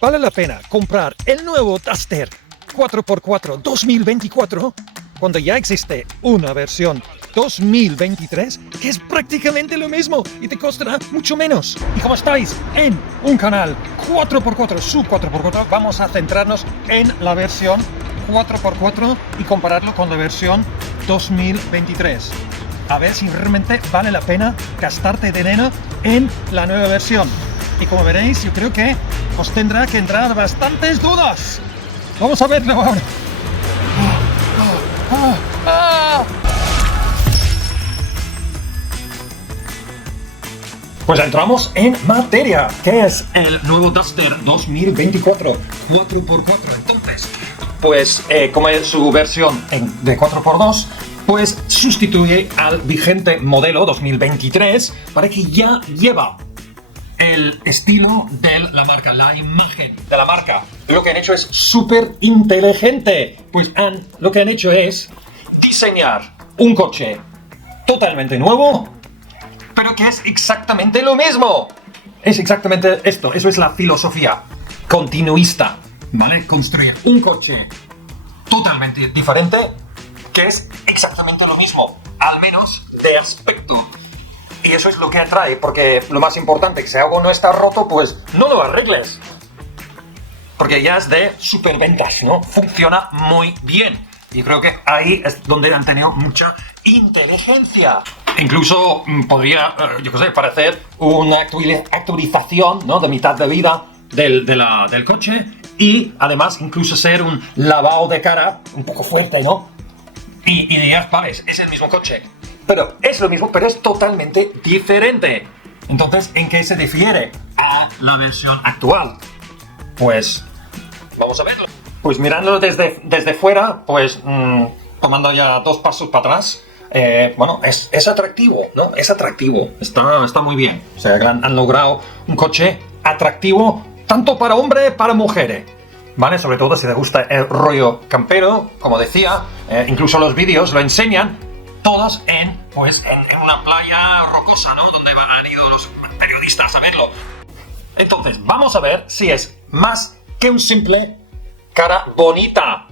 ¿Vale la pena comprar el nuevo Duster 4x4 2024 cuando ya existe una versión 2023 que es prácticamente lo mismo y te costará mucho menos? Y como estáis en un canal 4x4, sub 4x4, vamos a centrarnos en la versión 4x4 y compararlo con la versión 2023. A ver si realmente vale la pena gastarte dinero en la nueva versión. Y como veréis, yo creo que os tendrá que entrar bastantes dudas. Vamos a verlo ahora. Pues entramos en materia, que es el nuevo Duster 2024 4x4. Entonces, pues como es su versión de 4x2, pues sustituye al vigente modelo 2023 para que ya lleva el estilo de la marca, la imagen de la marca. Lo que han hecho es súper inteligente. Pues lo que han hecho es diseñar un coche totalmente nuevo, pero que es exactamente lo mismo. Es exactamente esto. Eso es la filosofía continuista, ¿vale? Construir un coche totalmente diferente que es exactamente lo mismo, al menos de aspecto. Y eso es lo que atrae, porque lo más importante, que si algo no está roto, pues no lo arregles. Porque ya es de superventas, ¿no? Funciona muy bien. Y creo que ahí es donde han tenido mucha inteligencia. Incluso podría, yo qué sé, parecer una actualización, ¿no? De mitad de vida del coche. Y además incluso ser un lavado de cara un poco fuerte, ¿no? Y dirías, vale, es el mismo coche. Pero es lo mismo, pero es totalmente diferente. Entonces, ¿en qué se difiere a la versión actual? Pues vamos a verlo. Pues mirándolo desde fuera, pues tomando ya 2 pasos para atrás, bueno, es atractivo, ¿no? Es atractivo, está muy bien. O sea, han logrado un coche atractivo tanto para hombres, para mujeres, ¿vale? Sobre todo si te gusta el rollo campero, como decía, incluso los vídeos lo enseñan, todos en una playa rocosa, ¿no? Donde han ido los periodistas a verlo. Entonces, vamos a ver si es más que un simple cara bonita,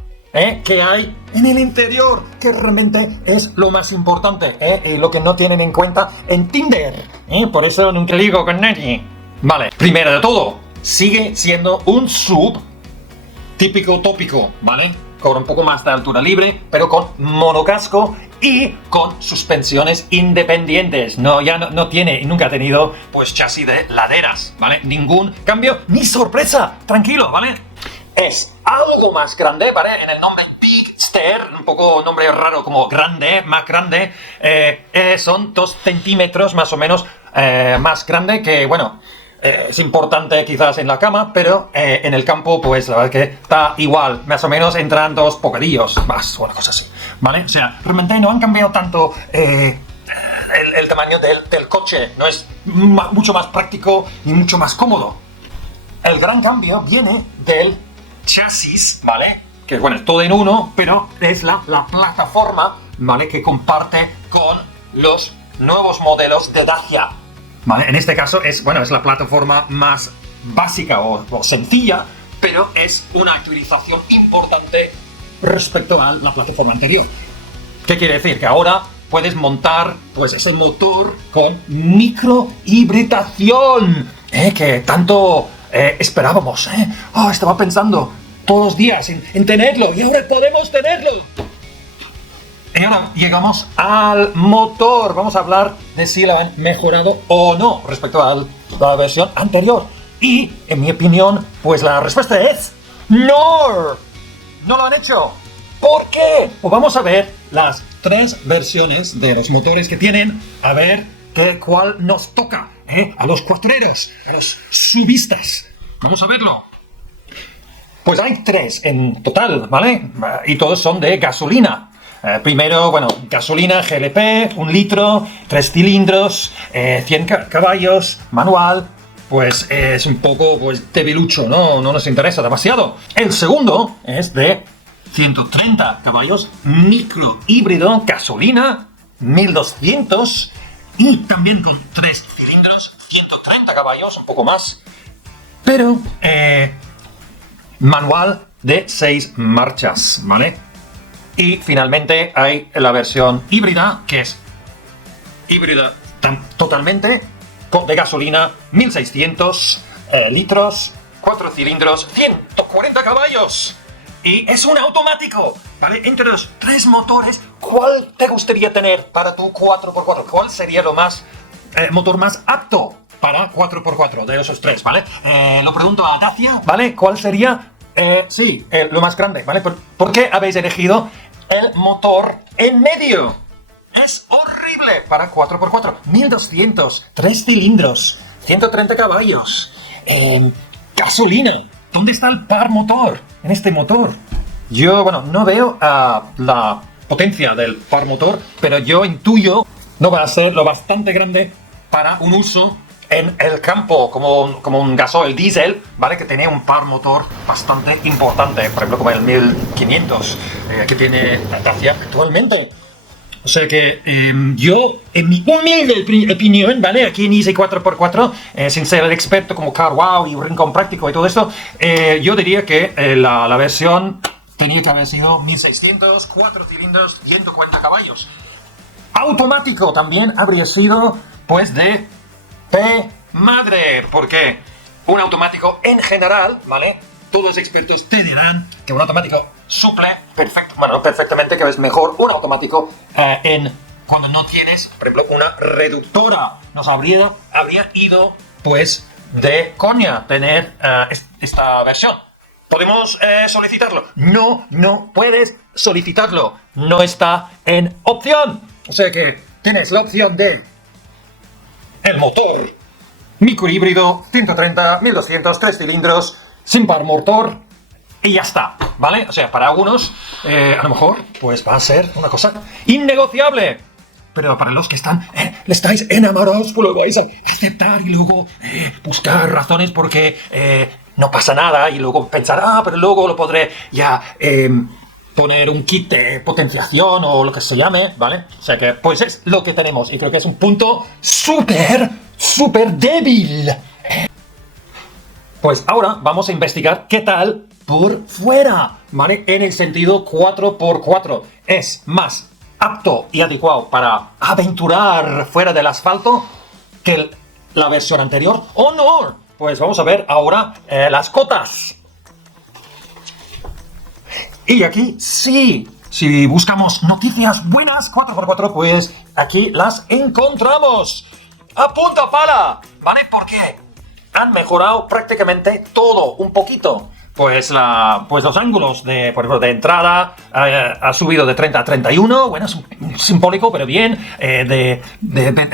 que hay en el interior, que realmente es lo más importante, y lo que no tienen en cuenta en Tinder, por eso nunca ligo con nadie. Vale, primero de todo, sigue siendo un sub típico tópico, ¿vale? Con un poco más de altura libre, pero con monocasco y con suspensiones independientes. No tiene y nunca ha tenido, pues, chasis de laderas, ¿vale? Ningún cambio ni sorpresa, tranquilo, ¿vale? Es algo más grande, ¿vale? En el nombre Bigster, un poco nombre raro como grande, más grande, son 2 centímetros más o menos más grande que, bueno, es importante quizás en la cama, pero en el campo, pues la verdad que está igual. Más o menos entran 2 bocadillos más, o una cosa así, ¿vale? O sea, realmente no han cambiado tanto el tamaño del coche. No es mucho más práctico ni mucho más cómodo. El gran cambio viene del chasis, ¿vale? Que bueno, es todo en uno, pero es la plataforma, ¿vale? Que comparte con los nuevos modelos de Dacia. ¿Vale? En este caso es la plataforma más básica o sencilla, pero es una actualización importante respecto a la plataforma anterior. ¿Qué quiere decir? Que ahora puedes montar, pues, ese motor con microhibridación, que tanto esperábamos, estaba pensando todos los días en tenerlo, y ahora podemos tenerlo. Y ahora llegamos al motor. Vamos a hablar de si lo han mejorado o no respecto a la versión anterior. Y, en mi opinión, pues la respuesta es ¡no! ¡No lo han hecho! ¿Por qué? Pues vamos a ver las 3 versiones de los motores que tienen. A ver cuál nos toca, a los cuatreros, a los subistas. Vamos a verlo. Pues hay 3 en total, ¿vale? Y todos son de gasolina. Primero, gasolina GLP, 1 litro, 3 cilindros, 100 caballos, manual. Pues es un poco, pues, debilucho, ¿no? No nos interesa demasiado. El segundo es de 130 caballos, micro híbrido, gasolina, 1200, y también con 3 cilindros, 130 caballos, un poco más. Pero manual de 6 marchas, ¿vale? Y finalmente hay la versión híbrida, que es híbrida totalmente, de gasolina, 1600 litros, 4 cilindros, 140 caballos. Y es un automático, ¿vale? Entre los 3 motores, ¿cuál te gustaría tener para tu 4x4? ¿Cuál sería lo más motor más apto para 4x4 de esos 3, ¿vale? Lo pregunto a Dacia, ¿vale? ¿Cuál sería? Lo más grande, ¿vale? ¿Por qué habéis elegido el motor en medio? Es horrible para 4x4. 1200, 3 cilindros, 130 caballos, gasolina. ¿Dónde está el par motor en este motor? Yo, bueno, no veo la potencia del par motor, pero yo intuyo no va a ser lo bastante grande para un uso en el campo, como un gasoil diésel, ¿vale? Que tiene un par motor bastante importante, por ejemplo, como el 1500 que tiene Dacia actualmente. O sea que yo, en mi humilde opinión, ¿vale? Aquí en Easy 4x4, sin ser el experto como CarWow y Rincón Práctico y todo esto, yo diría que la versión tenía que haber sido 1600, 4 cilindros, 140 caballos. Automático también habría sido, pues, de P madre, porque un automático en general, ¿vale? Todos los expertos te dirán que un automático suple perfectamente, que es mejor un automático cuando no tienes, por ejemplo, una reductora. Nos habría ido, pues, de coña tener esta versión. ¿Podemos solicitarlo? No puedes solicitarlo. No está en opción. O sea que tienes la opción de el motor microhíbrido 130, 1200, 3 cilindros, sin par motor y ya está, ¿vale? O sea, para algunos a lo mejor pues va a ser una cosa innegociable. Pero para los que estáis enamorados, pues lo vais a aceptar y luego buscar razones porque no pasa nada y luego pensar, pero luego lo podré ya poner un kit de potenciación o lo que se llame, ¿vale? O sea que pues es lo que tenemos y creo que es un punto súper débil. Pues ahora vamos a investigar qué tal por fuera, ¿vale? En el sentido 4x4. ¿Es más apto y adecuado para aventurar fuera del asfalto que la versión anterior o no? Pues vamos a ver ahora las cotas. Y aquí sí, si buscamos noticias buenas 4x4, pues aquí las encontramos. A punta pala, ¿vale? Porque han mejorado prácticamente todo, un poquito. Pues los ángulos por ejemplo, de entrada ha subido de 30 a 31, bueno, es simbólico, pero bien. El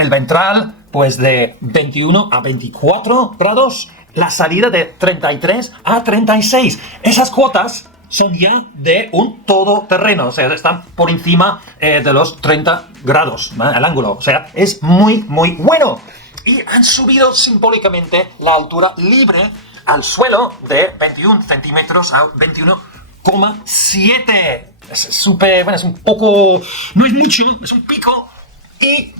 ventral, pues de 21 a 24 grados. La salida de 33 a 36. Esas cuotas son ya de un todoterreno, o sea, están por encima de los 30 grados, ¿vale? El ángulo, o sea, es muy bueno. Y han subido simbólicamente la altura libre al suelo de 21 centímetros a 21,7. Es súper, bueno, es un poco, no es mucho, es un pico y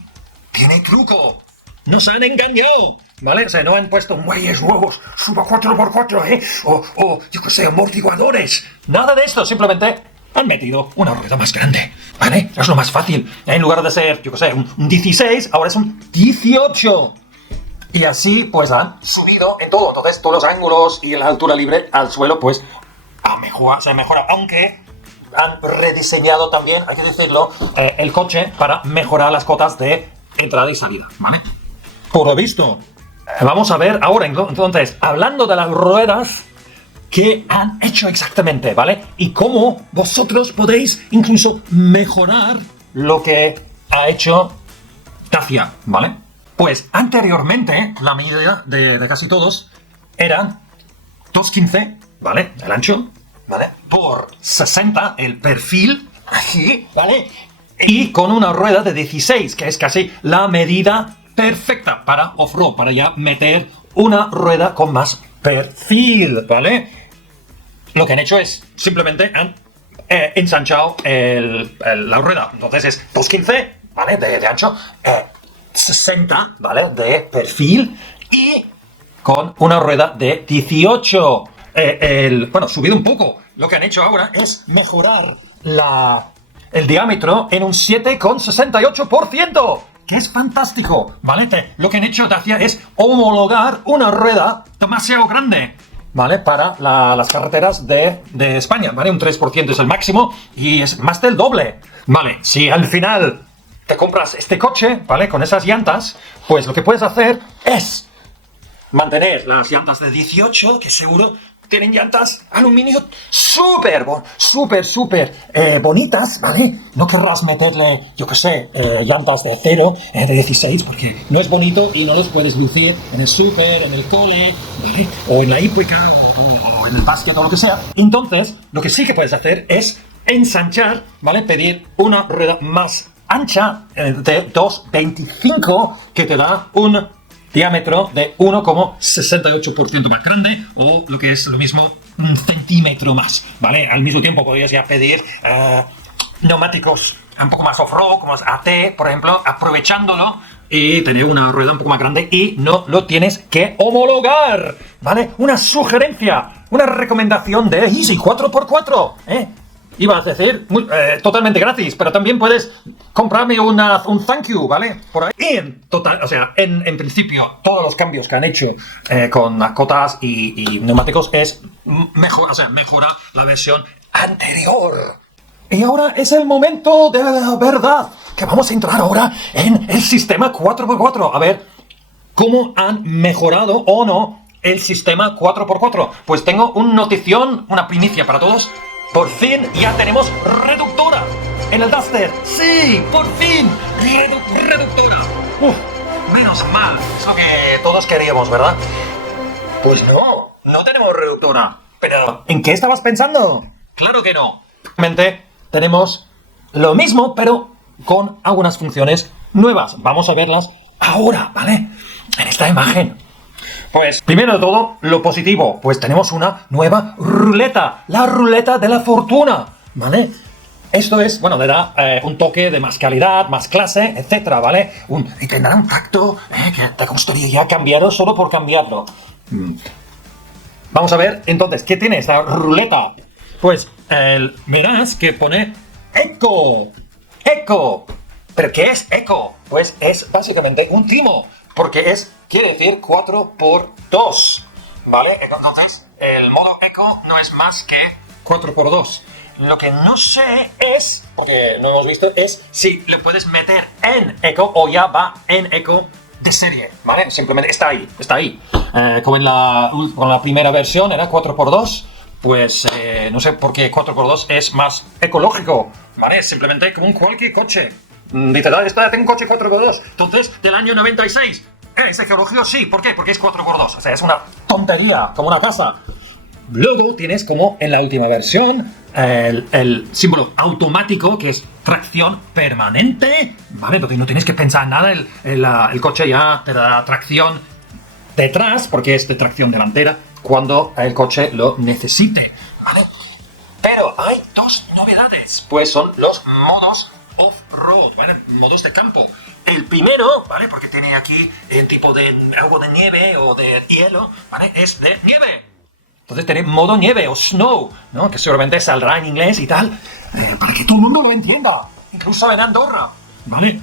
tiene truco. Nos han engañado, ¿vale? O sea, no han puesto muelles nuevos, suba 4x4, o yo qué sé, amortiguadores. Nada de esto, simplemente han metido una rueda más grande, ¿vale? Es lo más fácil. En lugar de ser, yo qué sé, un 16, ahora es un 18. Y así, pues, han subido en todo. Entonces, todos los ángulos y la altura libre al suelo, pues, se ha mejorado. Aunque han rediseñado también, hay que decirlo, el coche para mejorar las cotas de entrada y salida, ¿vale? Por lo visto, vamos a ver ahora, entonces, hablando de las ruedas, qué han hecho exactamente, ¿vale? Y cómo vosotros podéis incluso mejorar lo que ha hecho Dacia, ¿vale? Pues anteriormente, la medida de casi todos eran 2,15, ¿vale? El ancho, ¿vale? Por 60 el perfil, así, ¿vale? Y con una rueda de 16, que es casi la medida perfecta para off-road, para ya meter una rueda con más perfil, ¿vale? Lo que han hecho es, simplemente han ensanchado la rueda. Entonces es 2,15, ¿vale? De ancho, 60, ¿vale? De perfil y con una rueda de 18. subido un poco. Lo que han hecho ahora es mejorar el diámetro en un 7,68%, que es fantástico, ¿vale? Lo que han hecho Dacia es homologar una rueda demasiado grande, ¿vale? Para las carreteras de España, ¿vale? Un 3% es el máximo y es más del doble, ¿vale? Si al final te compras este coche, ¿vale? Con esas llantas, pues lo que puedes hacer es mantener las llantas de 18, que seguro tienen llantas aluminio súper bonitas, ¿vale? No querrás meterle, yo qué sé, llantas de acero de 16, porque no es bonito y no los puedes lucir en el súper, en el cole, ¿vale? O en la hípica, o en el básquet o lo que sea. Entonces, lo que sí que puedes hacer es ensanchar, ¿vale? Pedir una rueda más ancha de 2,25, que te da un diámetro de 1,68% más grande, o lo que es lo mismo, un centímetro más, ¿vale? Al mismo tiempo podrías ya pedir neumáticos un poco más off-road, como es AT, por ejemplo, aprovechándolo y tener una rueda un poco más grande y no lo tienes que homologar, ¿vale? Una sugerencia, una recomendación de Easy 4x4, ¿eh? Iba a decir, totalmente gratis, pero también puedes comprarme un thank you, ¿vale? Por ahí. Y en principio, todos los cambios que han hecho con las cotas y neumáticos es mejora la versión anterior. Y ahora es el momento de la verdad, que vamos a entrar ahora en el sistema 4x4. A ver cómo han mejorado o no el sistema 4x4. Pues tengo una notición, una primicia para todos. Por fin ya tenemos reductora en el Duster. ¡Sí! ¡Por fin! ¡Reductora! Menos mal. Es lo que todos queríamos, ¿verdad? Pues no tenemos reductora. Pero, ¿en qué estabas pensando? Claro que no. Realmente tenemos lo mismo, pero con algunas funciones nuevas. Vamos a verlas ahora, ¿vale? En esta imagen. Pues, primero de todo, lo positivo, pues tenemos una nueva ruleta, la ruleta de la fortuna, ¿vale? Esto es, le da un toque de más calidad, más clase, etcétera, ¿vale? Y tendrá un tacto que te gustaría ya cambiarlo solo por cambiarlo. Vamos a ver, entonces, ¿qué tiene esta ruleta? Pues, verás que pone Eco. ¿Pero qué es Eco? Pues es básicamente un timo. Porque quiere decir 4x2, ¿vale? Entonces, el modo Eco no es más que 4x2. Lo que no sé es, porque no hemos visto, es si lo puedes meter en Eco o ya va en Eco de serie, ¿vale? Simplemente está ahí. Como con la primera versión era 4x2, pues no sé por qué 4x2 es más ecológico, ¿vale? Es simplemente como cualquier coche. Dice, tengo un coche 4x2, entonces del año 96. ¿Es ecológico? Sí, ¿por qué? Porque es 4x2, o sea, es una tontería, como una casa. Luego tienes como en la última versión el símbolo automático, que es tracción permanente, ¿vale? Entonces no tienes que pensar nada, el coche ya te da tracción detrás, porque es de tracción delantera, cuando el coche lo necesite, ¿vale? Pero hay dos novedades, pues son los modos off-road, ¿vale? Modos de campo. El primero, ¿vale? Porque tiene aquí el tipo de algo de nieve o de hielo, ¿vale? Es de nieve. Entonces tiene modo nieve o snow, ¿no? Que seguramente saldrá en inglés y tal, para que todo el mundo lo entienda, incluso en Andorra, ¿vale?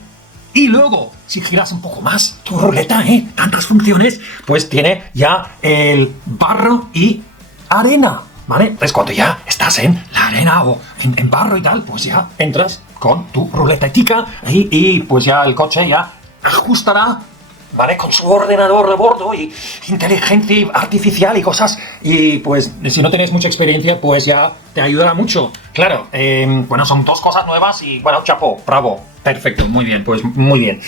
Y luego, si giras un poco más tu ruleta, tantas funciones, pues tiene ya el barro y arena, ¿vale? Entonces cuando ya estás en la arena o en barro y tal, pues ya entras con tu ruletica y pues ya el coche ya ajustará, ¿vale? Con su ordenador de bordo y inteligencia artificial y cosas. Y pues si no tienes mucha experiencia, pues ya te ayudará mucho. Claro, son dos cosas nuevas y chapó, bravo, perfecto, muy bien, pues muy bien.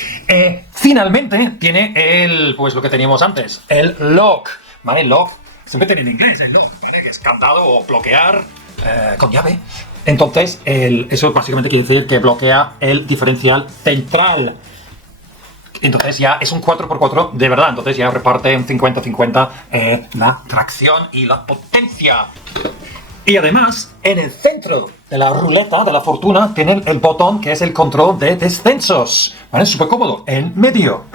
Finalmente tiene lo que teníamos antes, el lock, ¿vale? Lock, siempre tiene en inglés, el lock, es captado o bloquear con llave. Entonces, eso básicamente quiere decir que bloquea el diferencial central. Entonces ya es un 4x4 de verdad. Entonces ya reparte en 50-50 la tracción y la potencia. Y además, en el centro de la ruleta de la fortuna tienen el botón que es el control de descensos, ¿vale? Súper cómodo, en medio.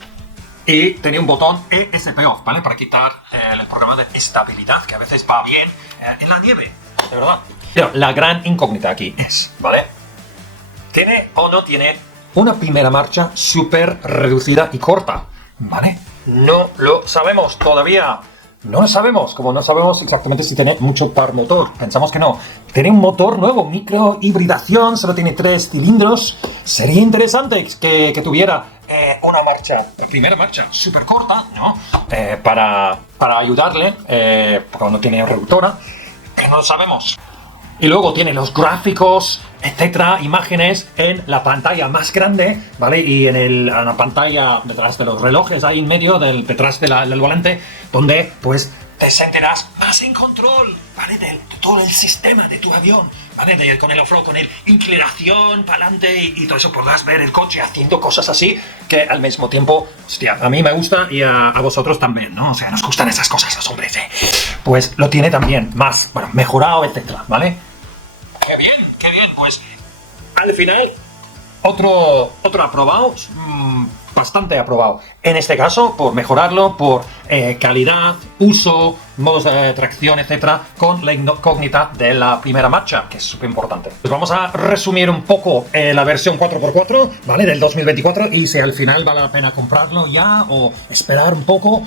y tenía un botón ESP Off, ¿vale? Para quitar el programa de estabilidad, que a veces va bien en la nieve, de verdad. Pero la gran incógnita aquí es, ¿vale? ¿Tiene o no tiene una primera marcha súper reducida y corta? ¿Vale? No lo sabemos todavía. No lo sabemos, como no sabemos exactamente si tiene mucho par motor. Pensamos que no. Tiene un motor nuevo, micro hibridación, solo tiene 3 cilindros. Sería interesante que tuviera una marcha, primera marcha súper corta, ¿no? Para ayudarle, cuando tiene reductora, que no lo sabemos. Y luego tiene los gráficos, etcétera, imágenes en la pantalla más grande, ¿vale? Y en la pantalla detrás de los relojes, ahí en medio, detrás del volante, donde pues te sentirás más en control, ¿vale? De todo el sistema de tu avión, ¿vale? Con el off-road, con el inclinación para adelante y todo eso, podrás ver el coche haciendo cosas así que al mismo tiempo, hostia, a mí me gusta y a vosotros también, ¿no? O sea, nos gustan esas cosas, los hombres, ¿eh? Pues lo tiene también más, bueno, mejorado, etcétera, ¿vale? Qué bien, pues al final otro aprobado, bastante aprobado. En este caso, por mejorarlo, por calidad, uso, modos de tracción, etcétera, con la incógnita de la primera marcha, que es súper importante. Pues vamos a resumir un poco la versión 4x4, ¿vale? Del 2024, y si al final vale la pena comprarlo ya o esperar un poco.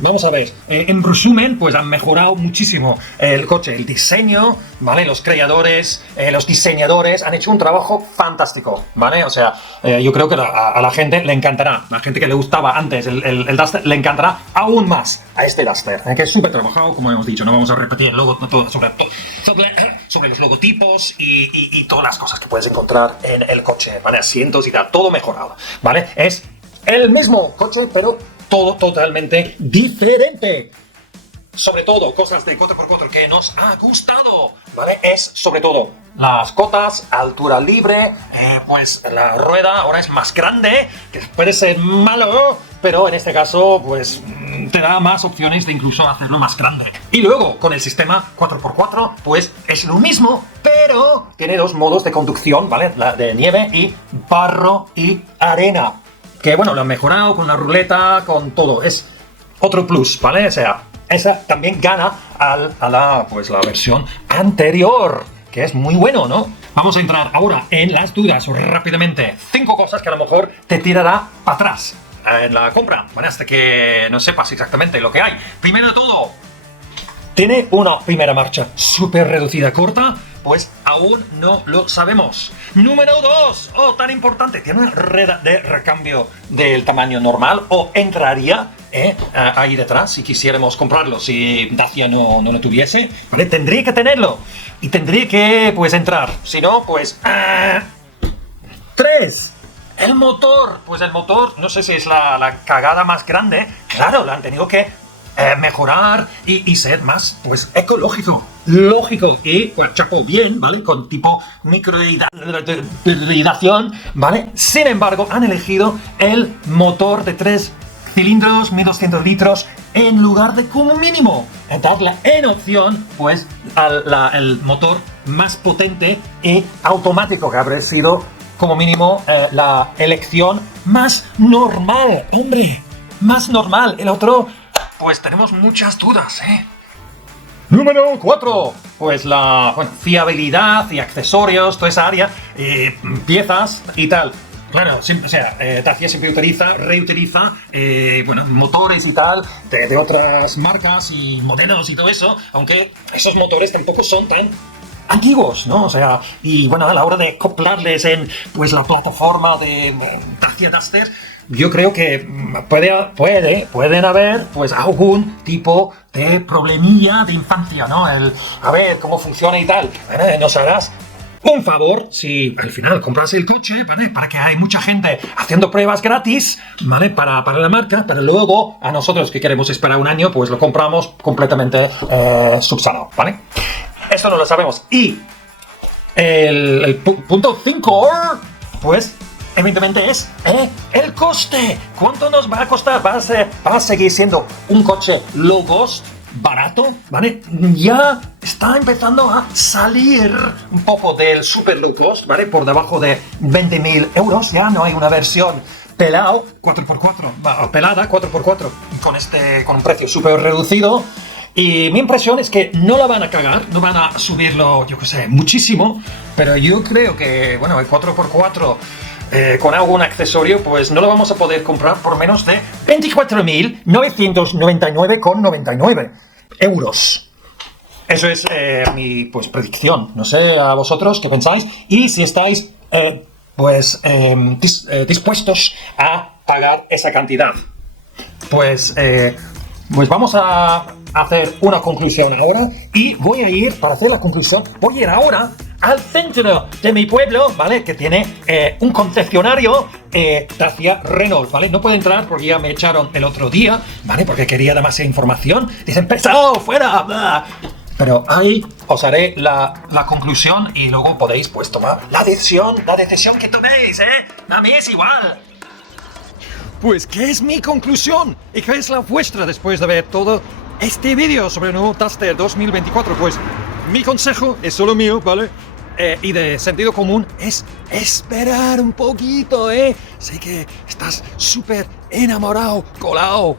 Vamos a ver, en resumen, pues han mejorado muchísimo el coche, el diseño, ¿vale? Los creadores, los diseñadores han hecho un trabajo fantástico, ¿vale? O sea, yo creo que a la gente le encantará, la gente que le gustaba antes el Duster, le encantará aún más a este Duster, que es súper trabajado, como hemos dicho. No vamos a repetir luego todo sobre los logotipos y todas las cosas que puedes encontrar en el coche, ¿vale? Asientos y tal, todo mejorado, ¿vale? Es el mismo coche, pero todo totalmente diferente. Sobre todo, cosas de 4x4 que nos ha gustado, ¿vale? Es sobre todo las cotas, altura libre, pues la rueda ahora es más grande, que puede ser malo, pero en este caso, pues te da más opciones de incluso hacerlo más grande. Y luego, con el sistema 4x4, pues es lo mismo, pero tiene 2 modos de conducción, ¿vale? La de nieve y barro y arena. Que bueno, lo han mejorado con la ruleta, con todo. Es otro plus, ¿vale? O sea, esa también gana a la versión anterior, que es muy bueno, ¿no? Vamos a entrar ahora en las dudas rápidamente. 5 cosas que a lo mejor te tirará para atrás en la compra, ¿vale? Hasta que no sepas exactamente lo que hay. Primero de todo, ¿tiene una primera marcha súper reducida corta? Pues aún no lo sabemos. Número 2, tan importante, ¿tiene una rueda de recambio del tamaño normal o entraría ahí detrás si quisiéramos comprarlo? Si Dacia no lo tuviese, ¿vale? Tendría que tenerlo y tendría que, pues, entrar. Si no, pues... 3. El motor. Pues el motor, no sé si es la cagada más grande. Claro, la han tenido que mejorar y ser más, pues, ecológico, lógico y, pues, chapo bien, ¿vale? Con tipo microhidratación, ¿vale? Sin embargo, han elegido el motor de 3 cilindros, 1200 litros, en lugar de como mínimo darle en opción, pues, el motor más potente y automático, que habría sido como mínimo la elección más normal, hombre, más normal. El otro, pues tenemos muchas dudas, ¿eh? Número 4, pues la fiabilidad y accesorios, toda esa área, piezas y tal. Claro, o sea, Dacia siempre reutiliza motores y tal de otras marcas y modelos y todo eso, aunque esos motores tampoco son tan antiguos, ¿no? O sea, y bueno, a la hora de acoplarles en, pues, la plataforma de Dacia Duster, yo creo que pueden haber, pues, algún tipo de problemilla de infancia, ¿no? A ver cómo funciona y tal. Nos harás un favor si al final compras el coche, ¿vale? Para que hay mucha gente haciendo pruebas gratis, ¿vale? Para la marca, pero luego a nosotros que queremos esperar un año, pues lo compramos completamente subsanado, ¿vale? Esto no lo sabemos. Y el punto 5, pues, evidentemente es el coste. ¿Cuánto nos va a costar? ¿Va a seguir siendo un coche low cost, barato? ¿Vale? Ya está empezando a salir un poco del super low cost, ¿vale? Por debajo de 20.000 euros. Ya no hay una versión pelado 4x4, pelada 4x4, con un precio súper reducido. Y mi impresión es que no la van a cagar, no van a subirlo, yo qué sé, muchísimo, pero yo creo que, bueno, el 4x4 con algún accesorio, pues no lo vamos a poder comprar por menos de 24.999,99 euros. Eso es mi predicción. No sé a vosotros qué pensáis y si estáis dispuestos a pagar esa cantidad. Pues vamos a hacer una conclusión ahora y para hacer la conclusión, voy a ir ahora al centro de mi pueblo, ¿vale? Que tiene un concesionario Dacia Renault, ¿vale? No puedo entrar porque ya me echaron el otro día, ¿vale? Porque quería demasiada información. Dicen, pesado, fuera, bla. Pero ahí os haré la conclusión y luego podéis pues tomar la decisión que toméis, ¿eh? A mí es igual. Pues, ¿qué es mi conclusión? ¿Y qué es la vuestra después de ver todo este vídeo sobre el nuevo Duster 2024? Pues, mi consejo es solo mío, ¿vale? Y de sentido común es esperar un poquito, ¿eh? Sé que estás súper enamorado, colado,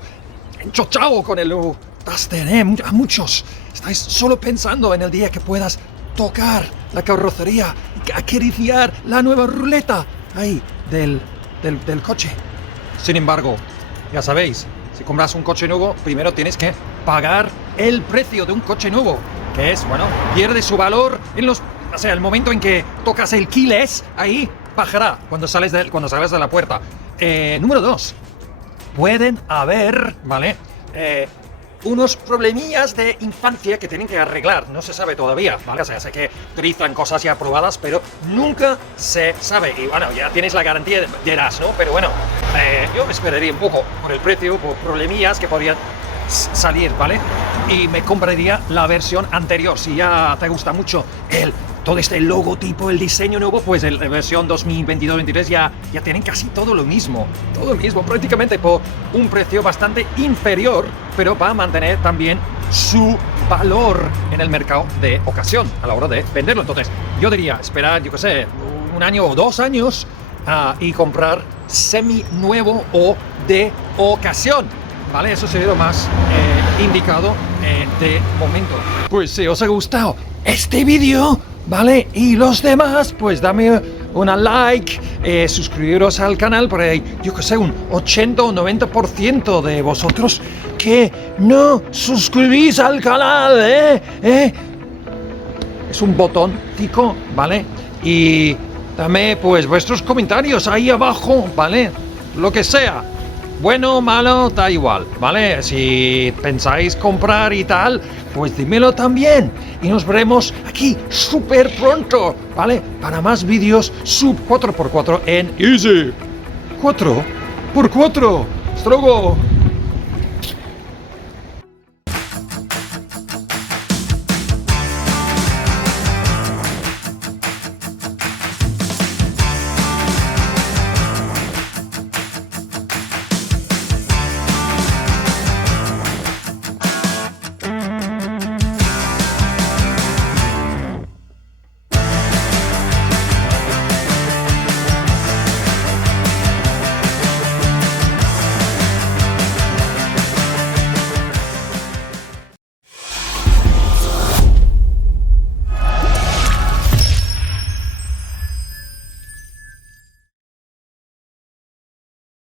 enchochado con el nuevo Duster, ¿eh? A muchos estáis solo pensando en el día que puedas tocar la carrocería y acariciar la nueva ruleta ahí del coche. Sin embargo, ya sabéis, si compras un coche nuevo, primero tienes que pagar el precio de un coche nuevo, que es, bueno, pierde su valor el momento en que tocas el keyless, ahí bajará cuando sales de la puerta. Número 2, pueden haber, ¿vale? Unos problemillas de infancia que tienen que arreglar, no se sabe todavía, ¿vale? O sea, sé que utilizan cosas ya probadas, pero nunca se sabe. Y bueno, ya tienes la garantía de las, ¿no? Pero bueno, yo me esperaría un poco por el precio, por problemillas que podrían salir, ¿vale? Y me compraría la versión anterior. Si ya te gusta mucho todo este logotipo, el diseño nuevo, pues la versión 2022-23 ya tienen casi todo lo mismo, prácticamente por un precio bastante inferior, pero va a mantener también su valor en el mercado de ocasión a la hora de venderlo. Entonces, yo diría, esperar, yo qué sé, 1 año o 2 años y comprar semi-nuevo o de ocasión, ¿vale? Eso sería lo más indicado de momento. Pues si os ha gustado este vídeo, ¿vale? Y los demás, pues dame una like, suscribiros al canal, porque yo que sé, un 80 o 90% de vosotros que no suscribís al canal, Es un botón tico, ¿vale? Y dame pues vuestros comentarios ahí abajo, ¿vale? Lo que sea. Bueno, malo, da igual, ¿vale? Si pensáis comprar y tal, pues dímelo también. Y nos veremos aquí súper pronto, ¿vale? Para más vídeos sub 4x4 en Easy. 4x4. ¡Hasta luego!